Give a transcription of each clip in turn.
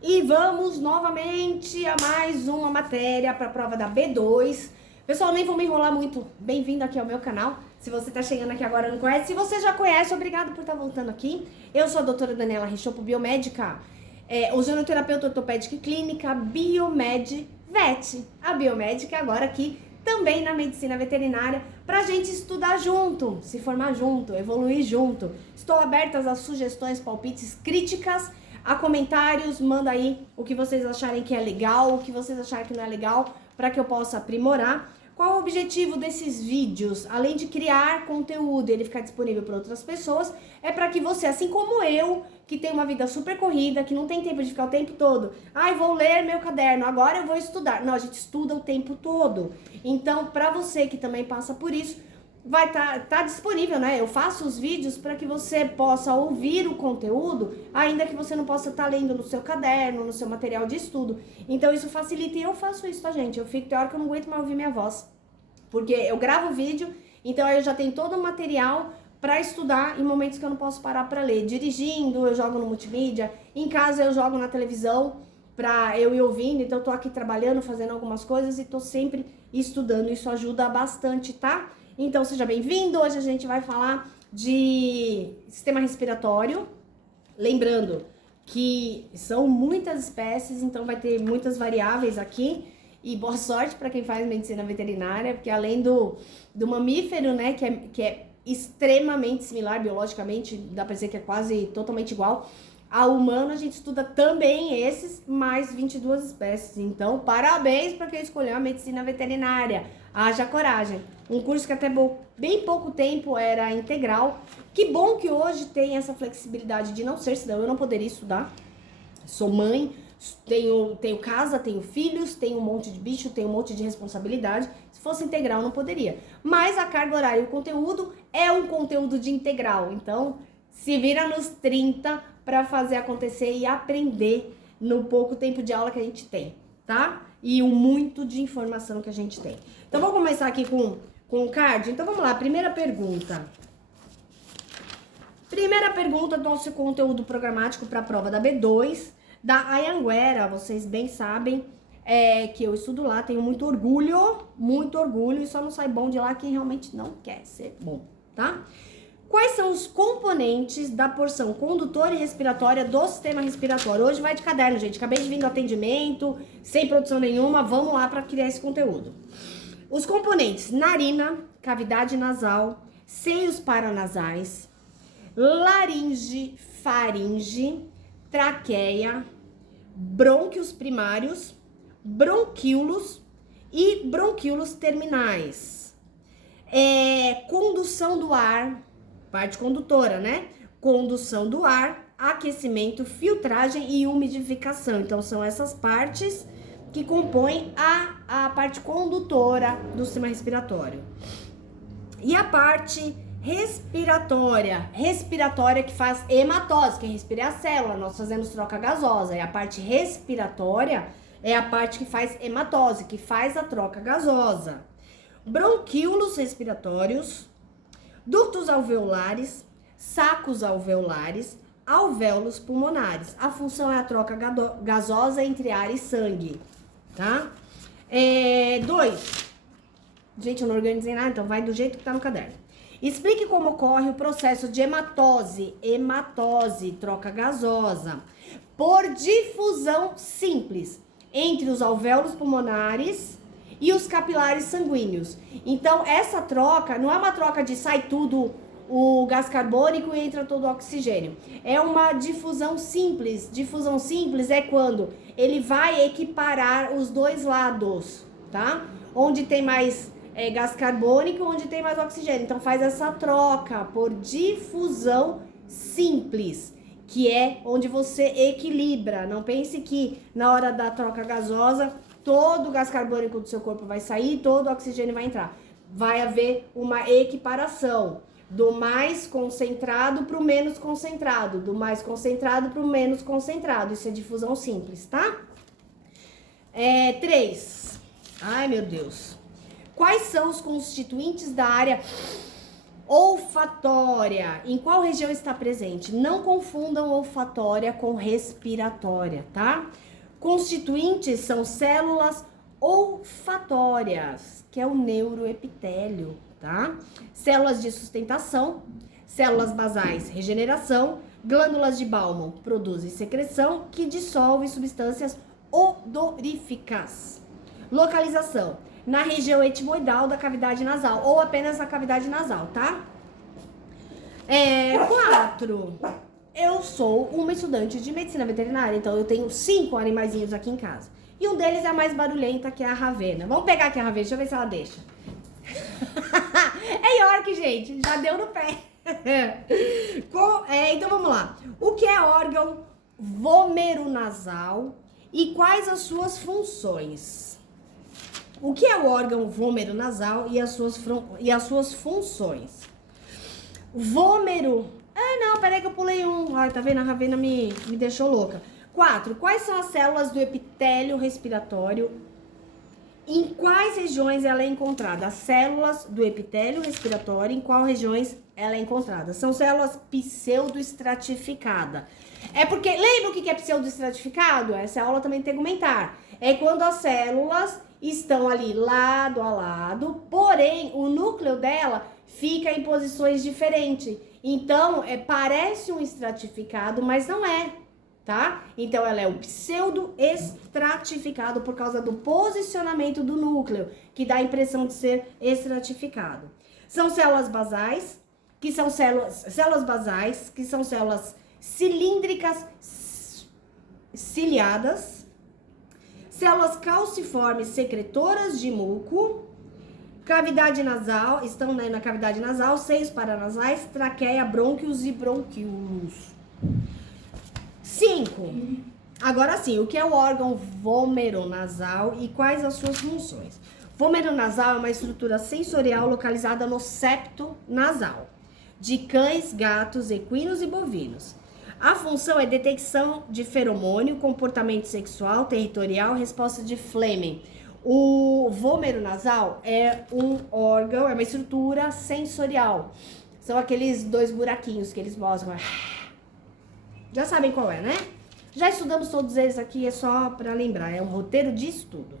E vamos novamente a mais uma matéria para a prova da B2. Pessoal, nem vou me enrolar muito. Bem-vindo aqui ao meu canal. Se você está chegando aqui agora e não conhece, se você já conhece, obrigado por estar voltando aqui. Eu sou a doutora Daniela Richopo, biomédica, ozonoterapeuta ortopédica e clínica, Biomed Vet. A biomédica agora aqui também na medicina veterinária, pra gente estudar junto, se formar junto, evoluir junto. Estou aberta às sugestões, palpites, críticas, a comentários, manda aí o que vocês acharem que é legal, o que vocês acharem que não é legal, para que eu possa aprimorar. Qual o objetivo desses vídeos? Além de criar conteúdo e ele ficar disponível para outras pessoas, é para que você, assim como eu, que tem uma vida super corrida, que não tem tempo de ficar o tempo todo, vou ler meu caderno, agora eu vou estudar. Não, a gente estuda o tempo todo. Então, para você que também passa por isso, vai tá disponível, né? Eu faço os vídeos para que você possa ouvir o conteúdo, ainda que você não possa estar lendo no seu caderno, no seu material de estudo. Então isso facilita, e eu faço isso, tá, gente? Eu fico, tem hora que eu não aguento mais ouvir minha voz, porque eu gravo o vídeo, então aí eu já tenho todo o material para estudar em momentos que eu não posso parar para ler. Dirigindo, eu jogo no multimídia, em casa eu jogo na televisão para eu ir ouvindo, então eu tô aqui trabalhando, fazendo algumas coisas e tô sempre estudando, isso ajuda bastante, tá? Então, seja bem-vindo. Hoje a gente vai falar de sistema respiratório. Lembrando que são muitas espécies, então vai ter muitas variáveis aqui. E boa sorte para quem faz medicina veterinária, porque além do mamífero, né, que é extremamente similar biologicamente, dá para dizer que é quase totalmente igual, ao humano, a gente estuda também esses, mais 22 espécies. Então, parabéns para quem escolheu a medicina veterinária. Haja coragem. Um curso que até bem pouco tempo era integral. Que bom que hoje tem essa flexibilidade de não ser, senão eu não poderia estudar. Sou mãe, tenho casa, tenho filhos, tenho um monte de bicho, tenho um monte de responsabilidade. Se fosse integral, não poderia. Mas a carga horária e o conteúdo é um conteúdo de integral. Então, se vira nos 30 para fazer acontecer e aprender no pouco tempo de aula que a gente tem, tá? E o muito de informação que a gente tem. Então, vamos começar aqui com o cardio? Então, vamos lá. Primeira pergunta. Primeira pergunta do nosso conteúdo programático para a prova da B2, da Anhanguera. Vocês bem sabem que eu estudo lá, tenho muito orgulho, e só não sai bom de lá quem realmente não quer ser bom, tá? Quais são os componentes da porção condutora e respiratória do sistema respiratório? Hoje vai de caderno, gente. Acabei de vir do atendimento, sem produção nenhuma. Vamos lá para criar esse conteúdo. Os componentes: narina, cavidade nasal, seios paranasais, laringe, faringe, traqueia, brônquios primários, bronquíolos e bronquíolos terminais. Condução do ar, parte condutora, né? Condução do ar, aquecimento, filtragem e umidificação. Então, são essas partes que compõem a parte condutora do sistema respiratório. E a parte respiratória que faz hematose, quem respira é a célula, nós fazemos troca gasosa. E a parte respiratória é a parte que faz hematose, que faz a troca gasosa. Bronquíolos respiratórios, ductos alveolares, sacos alveolares, alvéolos pulmonares. A função é a troca gasosa entre ar e sangue, tá? 2. Gente, eu não organizei nada, então vai do jeito que tá no caderno. Explique como ocorre o processo de hematose, troca gasosa, por difusão simples entre os alvéolos pulmonares e os capilares sanguíneos. Então, essa troca não é uma troca de sai tudo o gás carbônico e entra todo o oxigênio. É uma difusão simples. Difusão simples é quando ele vai equiparar os dois lados, tá? Onde tem mais gás carbônico, onde tem mais oxigênio. Então, faz essa troca por difusão simples, que é onde você equilibra. Não pense que na hora da troca gasosa todo o gás carbônico do seu corpo vai sair, todo o oxigênio vai entrar. Vai haver uma equiparação do mais concentrado para o menos concentrado, do mais concentrado para o menos concentrado. Isso é difusão simples, tá? 3. Ai, meu Deus. Quais são os constituintes da área Olfatória. Em qual região está presente? Não confundam olfatória com respiratória, tá? Constituintes são células olfatórias, que é o neuroepitélio, tá? Células de sustentação, células basais, regeneração, glândulas de Bowman produzem secreção que dissolve substâncias odoríficas. Localização: na região etimoidal da cavidade nasal, ou apenas na cavidade nasal, tá? 4. Eu sou uma estudante de medicina veterinária, então eu tenho 5 animaizinhos aqui em casa. E um deles é a mais barulhenta, que é a Ravena. Vamos pegar aqui a Ravena, deixa eu ver se ela deixa. É York, gente, já deu no pé. Então vamos lá. O que é órgão vômero-nasal e quais as suas funções? O que é o órgão vômero-nasal e as suas funções? Vômero. Não, peraí que eu pulei um. Ai, tá vendo? A Ravena me deixou louca. 4. Quais são as células do epitélio respiratório? Em quais regiões ela é encontrada? As células do epitélio respiratório, em quais regiões ela é encontrada? São células pseudoestratificadas. É porque, lembra o que é pseudoestratificado? Essa aula também tegumentar. É quando as células estão ali lado a lado, porém o núcleo dela fica em posições diferentes. Então, parece um estratificado, mas não é, tá? Então, ela é o pseudo-estratificado por causa do posicionamento do núcleo, que dá a impressão de ser estratificado. São células basais, que são células cilíndricas ciliadas, células calciformes secretoras de muco, cavidade nasal, estão na cavidade nasal, seios paranasais, traqueia, brônquios e bronquíolos. 5. Agora sim, o que é o órgão vômero-nasal e quais as suas funções? Vômero-nasal é uma estrutura sensorial localizada no septo nasal, de cães, gatos, equinos e bovinos. A função é detecção de feromônio, comportamento sexual, territorial, resposta de Fleming. O vômero nasal é um órgão, é uma estrutura sensorial. São aqueles 2 buraquinhos que eles mostram. Já sabem qual é, né? Já estudamos todos eles aqui, é só para lembrar, é um roteiro de estudo.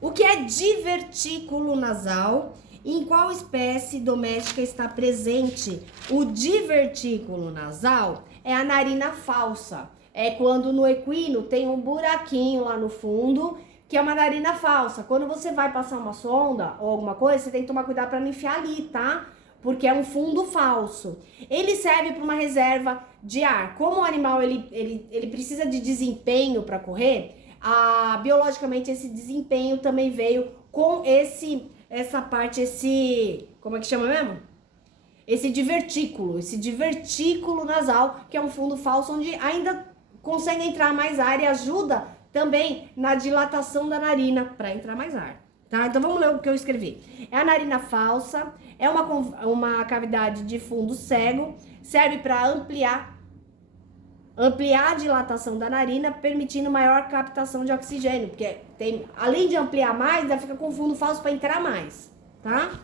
O que é divertículo nasal? Em qual espécie doméstica está presente? O divertículo nasal é a narina falsa. É quando no equino tem um buraquinho lá no fundo, que é uma narina falsa. Quando você vai passar uma sonda ou alguma coisa, você tem que tomar cuidado para não enfiar ali, tá? Porque é um fundo falso. Ele serve para uma reserva de ar. Como o animal ele precisa de desempenho para correr, biologicamente esse desempenho também veio com essa parte, como é que chama mesmo? Esse divertículo nasal, que é um fundo falso onde ainda consegue entrar mais ar e ajuda também na dilatação da narina para entrar mais ar, tá? Então vamos ler o que eu escrevi. É a narina falsa, é uma cavidade de fundo cego, serve para ampliar a dilatação da narina, permitindo maior captação de oxigênio, porque além de ampliar mais, ainda fica com fundo falso para entrar mais, tá?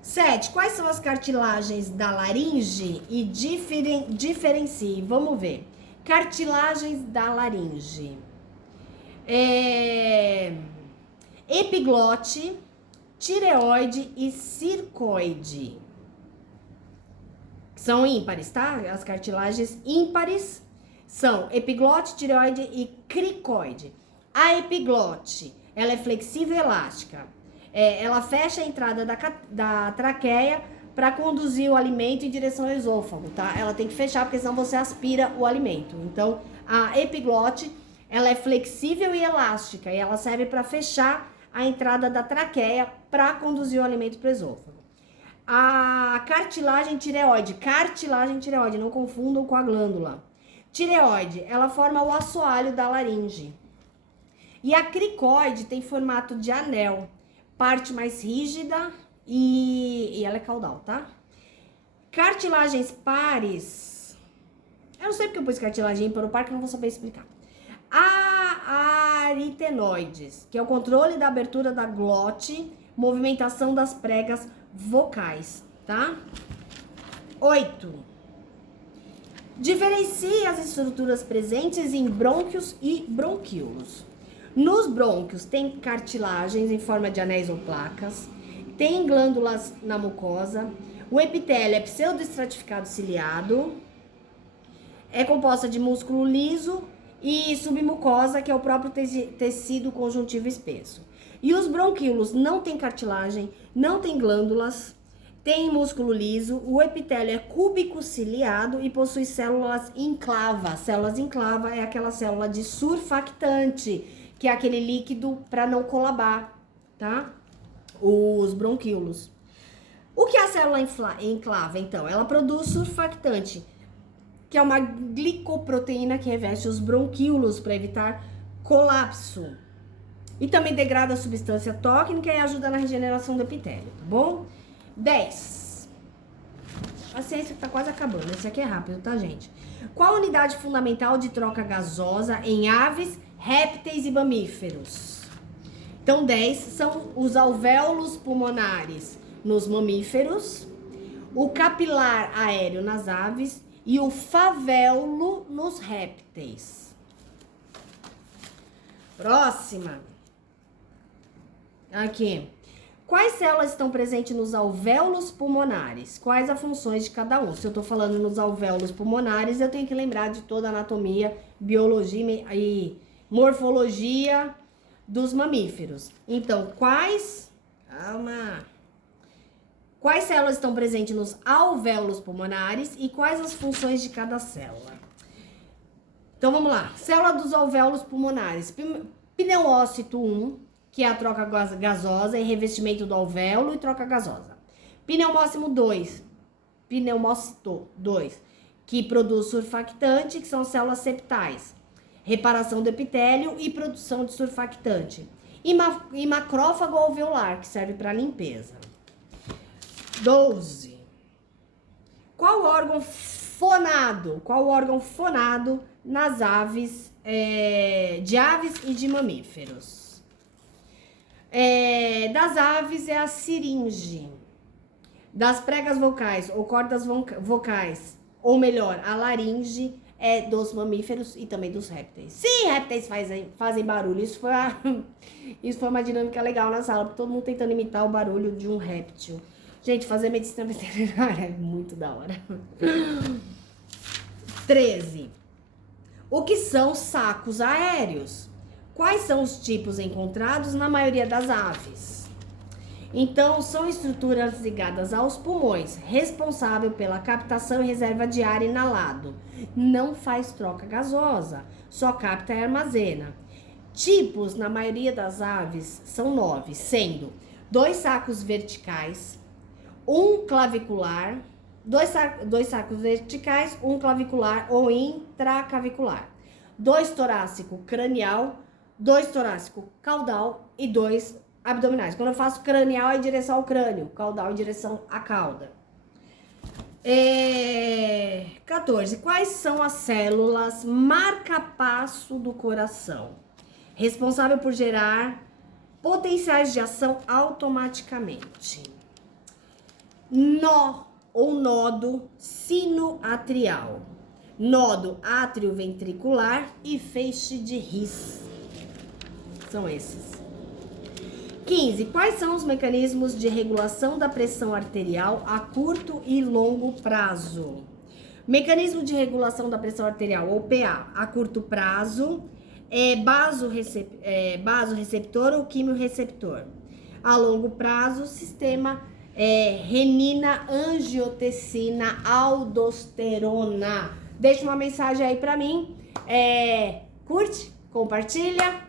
7. Quais são as cartilagens da laringe e diferencie? Vamos ver. Cartilagens da laringe. Epiglote, tireoide e circoide. São ímpares, tá? As cartilagens ímpares são epiglote, tireoide e cricoide. A epiglote, ela é flexível e elástica. Ela fecha a entrada da traqueia para conduzir o alimento em direção ao esôfago, tá? Ela tem que fechar, porque senão você aspira o alimento. Então, a epiglote, ela é flexível e elástica e ela serve para fechar a entrada da traqueia para conduzir o alimento para o esôfago. A cartilagem tireoide, não confundam com a glândula. Tireoide, ela forma o assoalho da laringe. E a cricoide tem formato de anel, parte mais rígida e ela é caudal, tá? Cartilagens pares, eu não sei porque eu pus cartilagem ímpar no par, que eu não vou saber explicar. Aritenoides, que é o controle da abertura da glote, movimentação das pregas vocais, tá? 8. Diferencia as estruturas presentes em brônquios e bronquíolos. Nos brônquios tem cartilagens em forma de anéis ou placas, tem glândulas na mucosa, o epitélio é pseudoestratificado ciliado, é composta de músculo liso e submucosa, que é o próprio tecido conjuntivo espesso. E os bronquíolos não tem cartilagem, não tem glândulas, tem músculo liso, o epitélio é cúbico ciliado e possui células enclava. Células enclava é aquela célula de surfactante, que é aquele líquido para não colabar, tá? Os bronquíolos. O que é a célula enclava, então? Ela produz surfactante, que é uma glicoproteína que reveste os bronquíolos para evitar colapso. E também degrada a substância tóxica e ajuda na regeneração do epitélio, tá bom? 10. A ciência tá quase acabando, esse aqui é rápido, tá, gente? Qual a unidade fundamental de troca gasosa em aves, répteis e mamíferos? Então, 10 são os alvéolos pulmonares nos mamíferos, o capilar aéreo nas aves e o favéolo nos répteis. Próxima. Aqui. Quais células estão presentes nos alvéolos pulmonares? Quais as funções de cada um? Se eu tô falando nos alvéolos pulmonares, eu tenho que lembrar de toda a anatomia, biologia e morfologia dos mamíferos. Então, quais células estão presentes nos alvéolos pulmonares e quais as funções de cada célula? Então, vamos lá. Célula dos alvéolos pulmonares. Pneumócito 1, que é a troca gasosa e revestimento do alvéolo e troca gasosa. Pneumócito 2, que produz surfactante, que são células septais. Reparação do epitélio e produção de surfactante. E macrófago alveolar, que serve para limpeza. 12. Qual órgão fonado nas aves, de aves e de mamíferos? Das aves é a siringe. Das pregas vocais ou cordas vocais, ou melhor, a laringe é dos mamíferos e também dos répteis. Sim, répteis fazem barulho. Isso foi uma dinâmica legal na sala, porque todo mundo tentando imitar o barulho de um réptil. Gente, fazer medicina veterinária é muito da hora. 13. O que são sacos aéreos? Quais são os tipos encontrados na maioria das aves? Então, são estruturas ligadas aos pulmões, responsável pela captação e reserva de ar inalado. Não faz troca gasosa, só capta e armazena. Tipos, na maioria das aves, são 9, sendo 2 sacos verticais, um clavicular, dois sacos verticais, um clavicular ou intraclavicular, 2 torácico cranial, 2 torácico caudal e 2 abdominais. Quando eu faço cranial é em direção ao crânio, caudal em direção à cauda. 14. Quais são as células marca-passo do coração? Responsável por gerar potenciais de ação automaticamente. Nó ou nodo sinoatrial, nodo átrio-ventricular e feixe de His. São esses. 15. Quais são os mecanismos de regulação da pressão arterial a curto e longo prazo? Mecanismo de regulação da pressão arterial, ou PA, a curto prazo, é vasoreceptor ou quimiorreceptor. A longo prazo, sistema renina, angiotensina, aldosterona. Deixa uma mensagem aí pra mim. Curte, compartilha.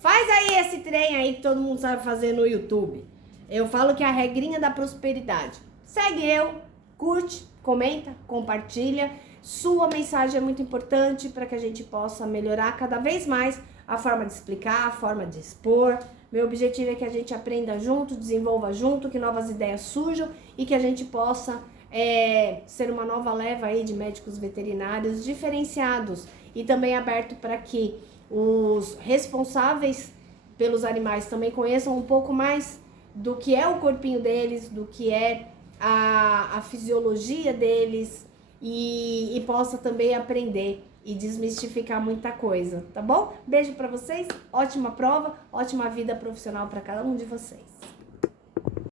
Faz aí esse trem aí que todo mundo sabe fazer no YouTube. Eu falo que é a regrinha da prosperidade. Segue eu, curte, comenta, compartilha. Sua mensagem é muito importante para que a gente possa melhorar cada vez mais a forma de explicar, a forma de expor. Meu objetivo é que a gente aprenda junto, desenvolva junto, que novas ideias surjam e que a gente possa ser uma nova leva aí de médicos veterinários diferenciados e também aberto para que os responsáveis pelos animais também conheçam um pouco mais do que é o corpinho deles, do que é a fisiologia deles e possa também aprender e desmistificar muita coisa, tá bom? Beijo pra vocês, ótima prova, ótima vida profissional pra cada um de vocês.